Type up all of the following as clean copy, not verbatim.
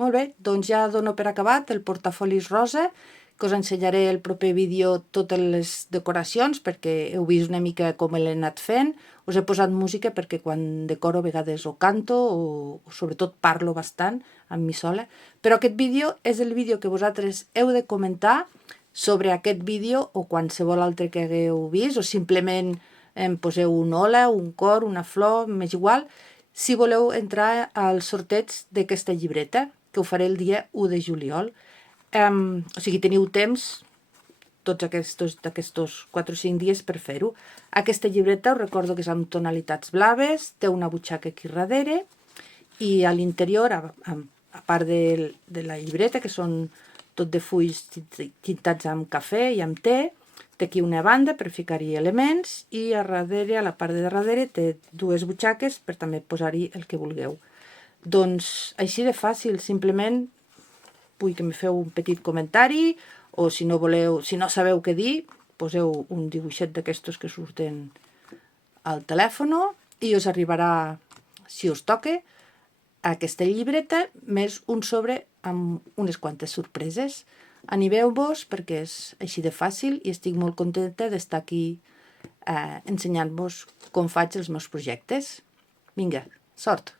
Molt bé, doncs ja dono per acabat el portafolis rosa, que us ensenyaré el proper vídeo totes les decoracions, perquè heu vist una mica com l'he anat fent. Us he posat música perquè quan decoro a vegades o canto o sobretot parlo bastant amb mi sola. Però aquest vídeo és el vídeo que vosaltres heu de comentar sobre aquest vídeo o qualsevol altre que hagueu vist, o simplement em poseu un hola, un cor, una flor, m'és igual, si voleu entrar al sorteig d'aquesta llibreta, que ho faré el dia 1 de juliol. O sigui, teniu temps tots aquests 4 o 5 dies per fer-ho. Aquesta llibreta us recordo que és amb tonalitats blaves, té una butxaca aquí darrere i a l'interior, a part de la llibreta, que són tot de fulls tintats amb cafè i amb te, té aquí una banda per ficar-hi elements i a darrere, a la part de darrere, té 2 butxaques per també posar-hi el que vulgueu. Doncs així de fàcil, simplement vull que me feu un petit comentari o si no sabeu què dir, poseu un dibuixet d'aquestos que surten al telèfon i us arribarà, si us toca, aquesta llibreta més un sobre amb unes quantes sorpreses. Animeu-vos perquè és així de fàcil i estic molt contenta d'estar aquí ensenyant-vos com faig els meus projectes. Vinga, sort!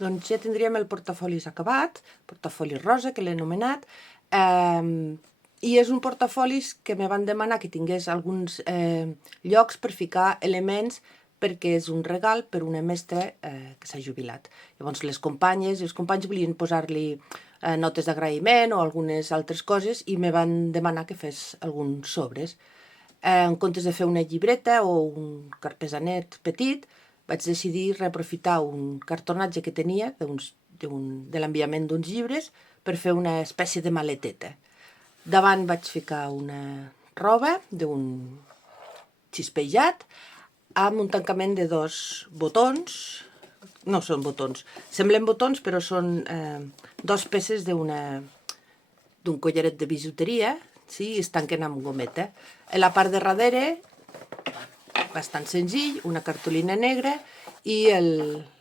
Doncs ja tindríem el portafolis acabat, portafoli rosa, que l'he anomenat, i és un portafolis que me van demanar que tingués alguns llocs per ficar elements perquè és un regal per una mestra que s'ha jubilat. Llavors les companyes i els companys volien posar-li notes d'agraïment o algunes altres coses i me van demanar que fes alguns sobres. En comptes de fer una llibreta o un carpesanet petit, vaig decidir reaprofitar un cartonatge que tenia de l'enviament d'uns llibres per fer una espècie de maleteta. Davant vaig ficar una roba d'un xispejat amb un tancament de 2 botons. No són botons, semblen botons però són 2 peces d'un collaret de bijuteria, sí? Es tanquen amb gometa. A la part de darrere, bastant senzill, una cartolina negra i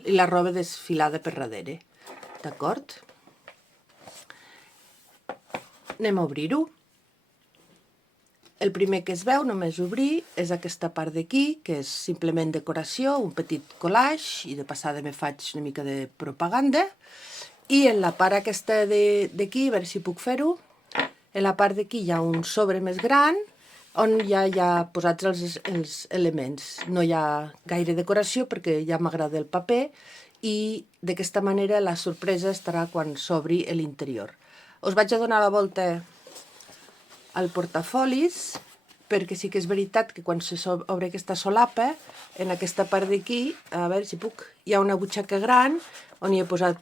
la roba desfilada per darrere. D'acord? Anem a obrir-ho. El primer que es veu, només obrir, és aquesta part d'aquí, que és simplement decoració, un petit collage, i de passada me faig una mica de propaganda. I en la part aquesta d'aquí, a veure si puc fer-ho, en la part d'aquí hi ha un sobre més gran, on ja hi ha posats els elements. No hi ha gaire decoració perquè ja m'agrada el paper i d'aquesta manera la sorpresa estarà quan s'obri l'interior. Us vaig a donar la volta al portafolis perquè sí que és veritat que quan s'obre aquesta solapa, en aquesta part d'aquí, a veure si puc, hi ha una butxaca gran on hi he posat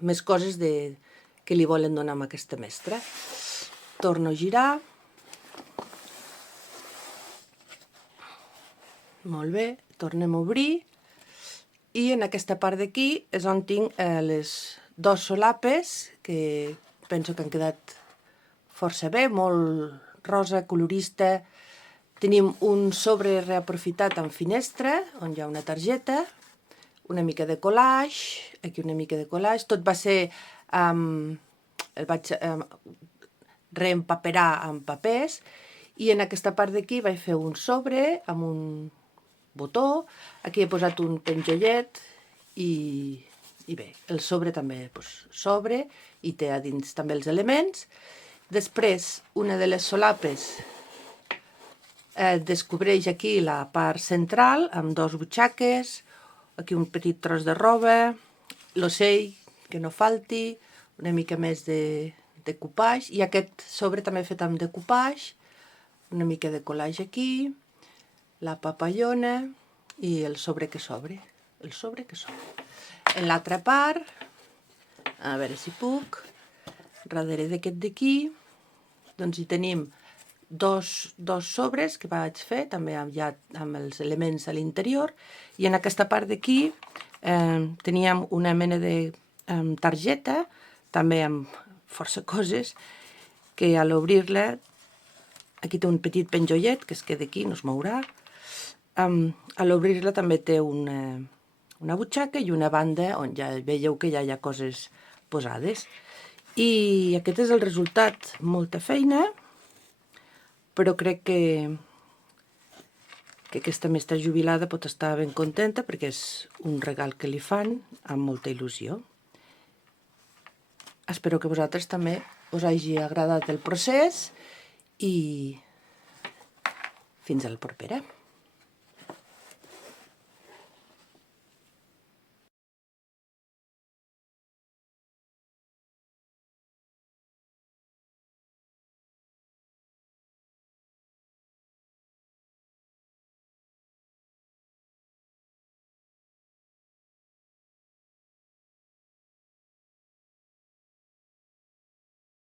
més coses que li volen donar a aquesta mestra. Torno a girar. Molt bé, tornem a obrir i en aquesta part d'aquí és on tinc les 2 solapes que penso que han quedat força bé, molt rosa, colorista. Tenim un sobre reaprofitat amb finestra on hi ha una targeta, una mica de collage, aquí una mica de collage, tot va ser, el vaig reempaperar amb papers i en aquesta part d'aquí vaig fer un sobre amb un botó, aquí he posat un penjollet i bé, el sobre també s'obre i té a dins també els elements. Després, una de les solapes descobreix aquí la part central amb 2 butxaques, aquí un petit tros de roba, l'ocell, que no falti, una mica més de decoupage, i aquest sobre també fet amb decoupage, una mica de collage aquí, la papallona i el sobre que s'obre. El sobre que s'obre. En l'altra part, a veure si puc, darrere d'aquest d'aquí, doncs hi tenim dos sobres que vaig fer, també ja amb els elements a l'interior, i en aquesta part d'aquí teníem una mena de targeta, també amb força coses, que a l'obrir-la, aquí té un petit penjollet que es queda aquí, no es mourà. A l'obrir-la també té una butxaca i una banda on ja veieu que ja hi ha coses posades. I aquest és el resultat, molta feina, però crec que aquesta mestra jubilada pot estar ben contenta perquè és un regal que li fan amb molta il·lusió. Espero que vosaltres també us hagi agradat el procés i fins a la propera.